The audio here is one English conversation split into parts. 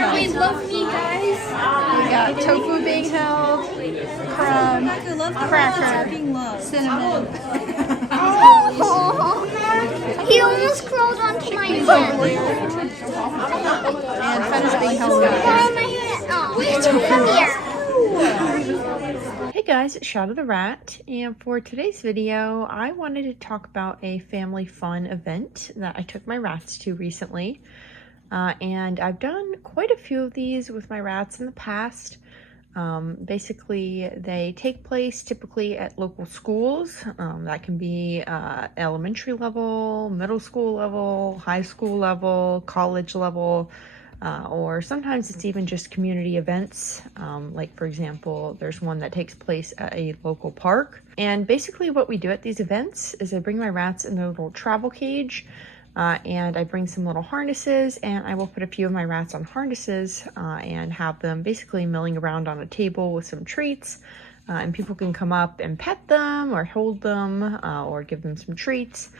apparently love me, guys. We got tofu being held, crumb, cracker, cinnamon. Oh, he almost crawled onto my head. And feta's being held, guys. My head. Oh, come here. Hey guys, it's Shadow the Rat, and for today's video, I wanted to talk about a family fun event that I took my rats to recently. And I've done quite a few of these with my rats in the past. Basically, they take place typically at local schools. That can be elementary level, middle school level, high school level, college level, or sometimes it's even just community events. Like for example, there's one that takes place at a local park. And basically what we do at these events is I bring my rats in their little travel cage. And I bring some little harnesses, and I will put a few of my rats on harnesses and have them basically milling around on a table with some treats. And people can come up and pet them or hold them or give them some treats.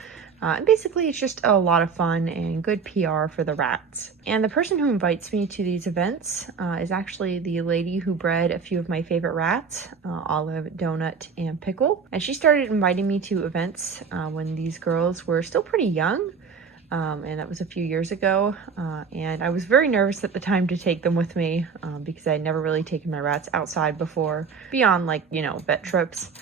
And basically it's just a lot of fun and good PR for the rats. And the person who invites me to these events is actually the lady who bred a few of my favorite rats, Olive, Donut, and Pickle. And she started inviting me to events when these girls were still pretty young. And that was a few years ago, and I was very nervous at the time to take them with me because I had never really taken my rats outside before, beyond like, you know, vet trips,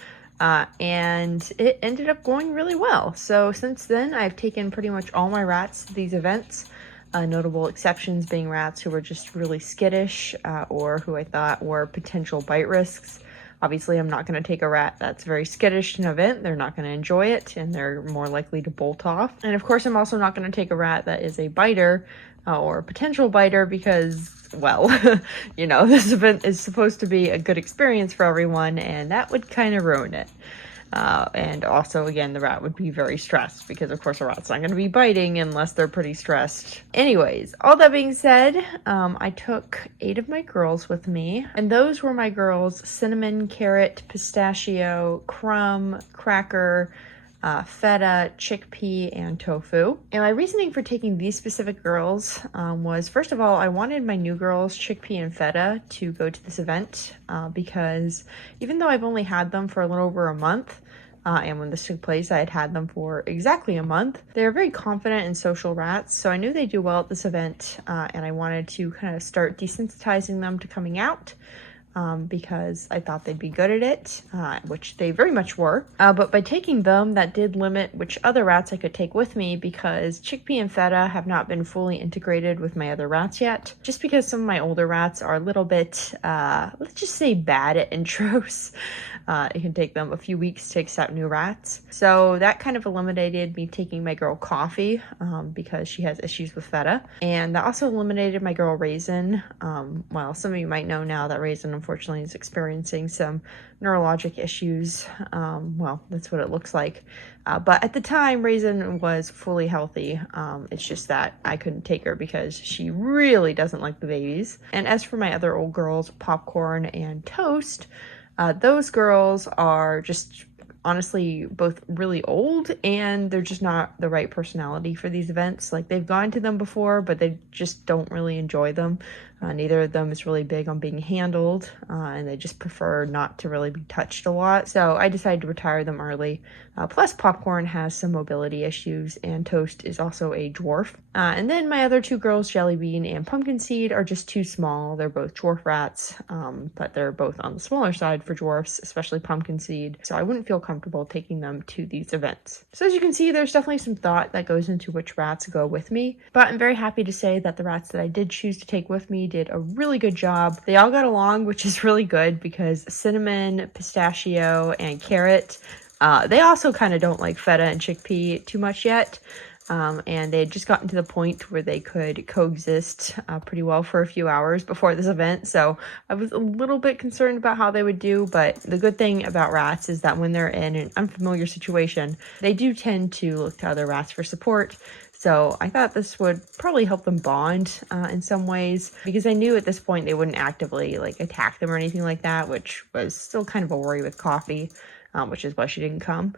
and it ended up going really well. So since then, I've taken pretty much all my rats to these events, notable exceptions being rats who were just really skittish or who I thought were potential bite risks. Obviously, I'm not going to take a rat that's very skittish to an event. They're not going to enjoy it, and they're more likely to bolt off. And of course, I'm also not going to take a rat that is a biter or a potential biter because, well, you know, this event is supposed to be a good experience for everyone, and that would kind of ruin it. And also, again, the rat would be very stressed because, of course, a rat's not going to be biting unless they're pretty stressed. Anyways, all that being said, I took 8 of my girls with me, and those were my girls: cinnamon, carrot, pistachio, crumb, cracker, feta, chickpea, and tofu. And my reasoning for taking these specific girls was, first of all, I wanted my new girls, chickpea and feta, to go to this event because even though I've only had them for a little over a month, and when this took place, I had had them for exactly a month. They're very confident and social rats, so I knew they'd do well at this event, and I wanted to kind of start desensitizing them to coming out. Because I thought they'd be good at it, which they very much were. But by taking them, that did limit which other rats I could take with me because chickpea and feta have not been fully integrated with my other rats yet. Just because some of my older rats are a little bit, let's just say, bad at intros. It can take them a few weeks to accept new rats. So that kind of eliminated me taking my girl Coffee because she has issues with feta. And that also eliminated my girl Raisin. Well, some of you might know now that Raisin unfortunately is experiencing some neurologic issues. Well, that's what it looks like. But at the time, Raisin was fully healthy. It's just that I couldn't take her because she really doesn't like the babies. And as for my other old girls, Popcorn and Toast, those girls are just honestly both really old, and they're just not the right personality for these events. Like, they've gone to them before, but they just don't really enjoy them. Neither of them is really big on being handled, and they just prefer not to really be touched a lot. So I decided to retire them early. Plus, Popcorn has some mobility issues, and Toast is also a dwarf. And then my other 2 girls, Jellybean and Pumpkin Seed, are just too small. They're both dwarf rats, but they're both on the smaller side for dwarfs, especially Pumpkin Seed. So I wouldn't feel comfortable taking them to these events. So as you can see, there's definitely some thought that goes into which rats go with me. But I'm very happy to say that the rats that I did choose to take with me did a really good job. They all got along, which is really good because cinnamon, pistachio, and carrot, they also kind of don't like feta and chickpea too much yet. And they had just gotten to the point where they could coexist pretty well for a few hours before this event. So I was a little bit concerned about how they would do, but the good thing about rats is that when they're in an unfamiliar situation, they do tend to look to other rats for support. So I thought this would probably help them bond in some ways, because I knew at this point they wouldn't actively like attack them or anything like that, which was still kind of a worry with Coffee, which is why she didn't come.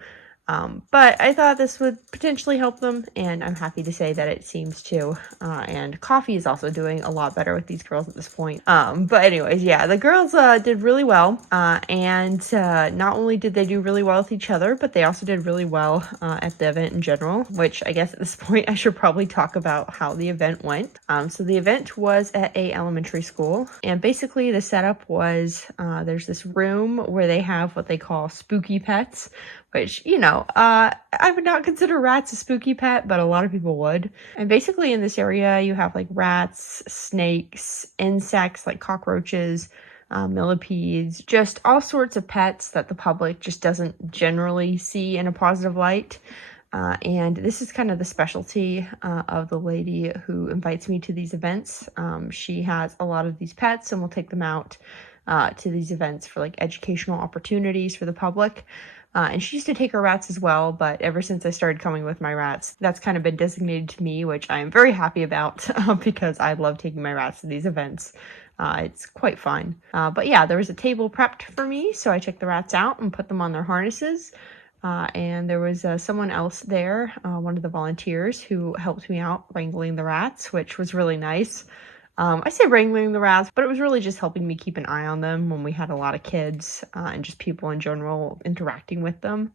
But I thought this would potentially help them, and I'm happy to say that it seems to. And coffee is also doing a lot better with these girls at this point. But anyways, yeah, the girls did really well, and not only did they do really well with each other, but they also did really well at the event in general, which I guess at this point I should probably talk about how the event went. So the event was at a elementary school, and basically the setup was there's this room where they have what they call spooky pets, which, you know, I would not consider rats a spooky pet, but a lot of people would. And basically in this area, you have like rats, snakes, insects like cockroaches, millipedes, just all sorts of pets that the public just doesn't generally see in a positive light. And this is kind of the specialty of the lady who invites me to these events. She has a lot of these pets, and we'll take them out to these events for like educational opportunities for the public. And she used to take her rats as well, but ever since I started coming with my rats, that's kind of been designated to me, which I am very happy about because I love taking my rats to these events. It's quite fun. But yeah, there was a table prepped for me, so I took the rats out and put them on their harnesses. And there was someone else there, one of the volunteers, who helped me out wrangling the rats, which was really nice. I say wrangling the rats, but it was really just helping me keep an eye on them when we had a lot of kids and just people in general interacting with them.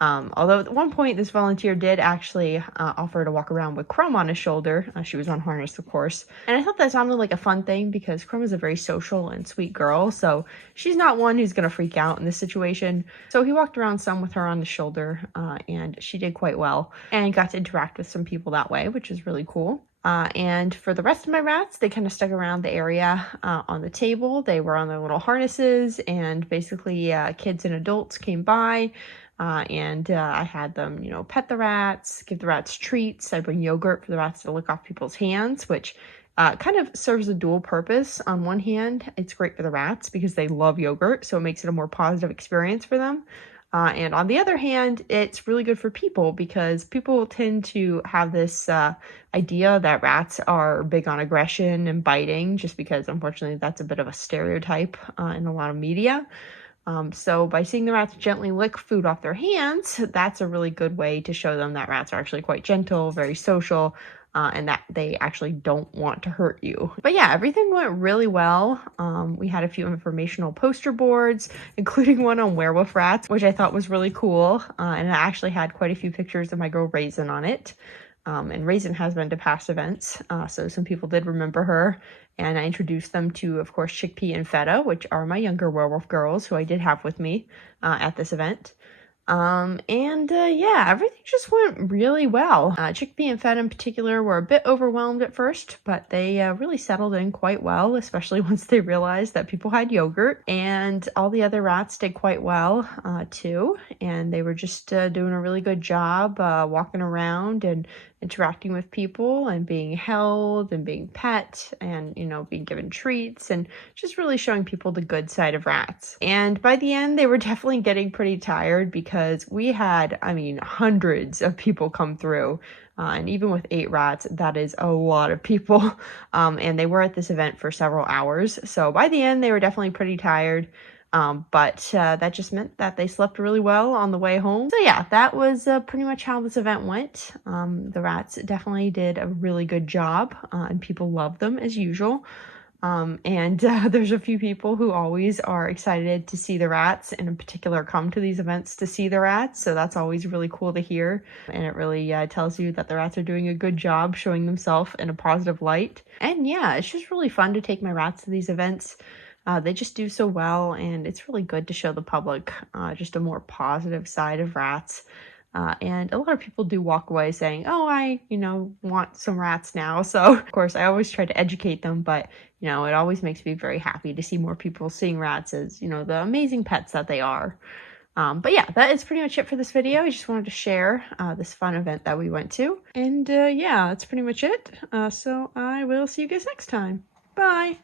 Although at one point this volunteer did actually offer to walk around with Crumb on his shoulder. She was on harness, of course. And I thought that sounded like a fun thing because Crumb is a very social and sweet girl, so she's not one who's going to freak out in this situation. So he walked around some with her on the shoulder, and she did quite well and got to interact with some people that way, which is really cool. And for the rest of my rats, they kind of stuck around the area on the table. They were on their little harnesses, and basically kids and adults came by. And I had them, you know, pet the rats, give the rats treats. I bring yogurt for the rats to lick off people's hands, which kind of serves a dual purpose. On one hand, it's great for the rats because they love yogurt, so it makes it a more positive experience for them. And on the other hand, it's really good for people because people tend to have this idea that rats are big on aggression and biting, just because unfortunately that's a bit of a stereotype in a lot of media. So by seeing the rats gently lick food off their hands, that's a really good way to show them that rats are actually quite gentle, very social, and that they actually don't want to hurt you. But yeah, everything went really well. We had a few informational poster boards, including one on werewolf rats, which I thought was really cool. And it actually had quite a few pictures of my girl Raisin on it. And Raisin has been to past events, so some people did remember her. And I introduced them to, of course, Chickpea and Feta, which are my younger werewolf girls who I did have with me at this event. Yeah, everything just went really well. Chickpea and Feta in particular were a bit overwhelmed at first, but they really settled in quite well, especially once they realized that people had yogurt. And all the other rats did quite well, too. And they were just doing a really good job walking around and interacting with people and being held and being pet and, you know, being given treats and just really showing people the good side of rats. And by the end, they were definitely getting pretty tired because we had, I mean, hundreds of people come through. And even with 8 rats, that is a lot of people. And they were at this event for several hours. So by the end, they were definitely pretty tired. But that just meant that they slept really well on the way home. So yeah, that was pretty much how this event went. The rats definitely did a really good job, and people loved them as usual. There's a few people who always are excited to see the rats, and in particular come to these events to see the rats, so that's always really cool to hear, and it really tells you that the rats are doing a good job showing themselves in a positive light. And yeah, it's just really fun to take my rats to these events. They just do so well, and it's really good to show the public just a more positive side of rats. And a lot of people do walk away saying, oh, I, want some rats now. So, of course, I always try to educate them, but, it always makes me very happy to see more people seeing rats as, the amazing pets that they are. But yeah, that is pretty much it for this video. I just wanted to share this fun event that we went to. And yeah, that's pretty much it. So I will see you guys next time. Bye!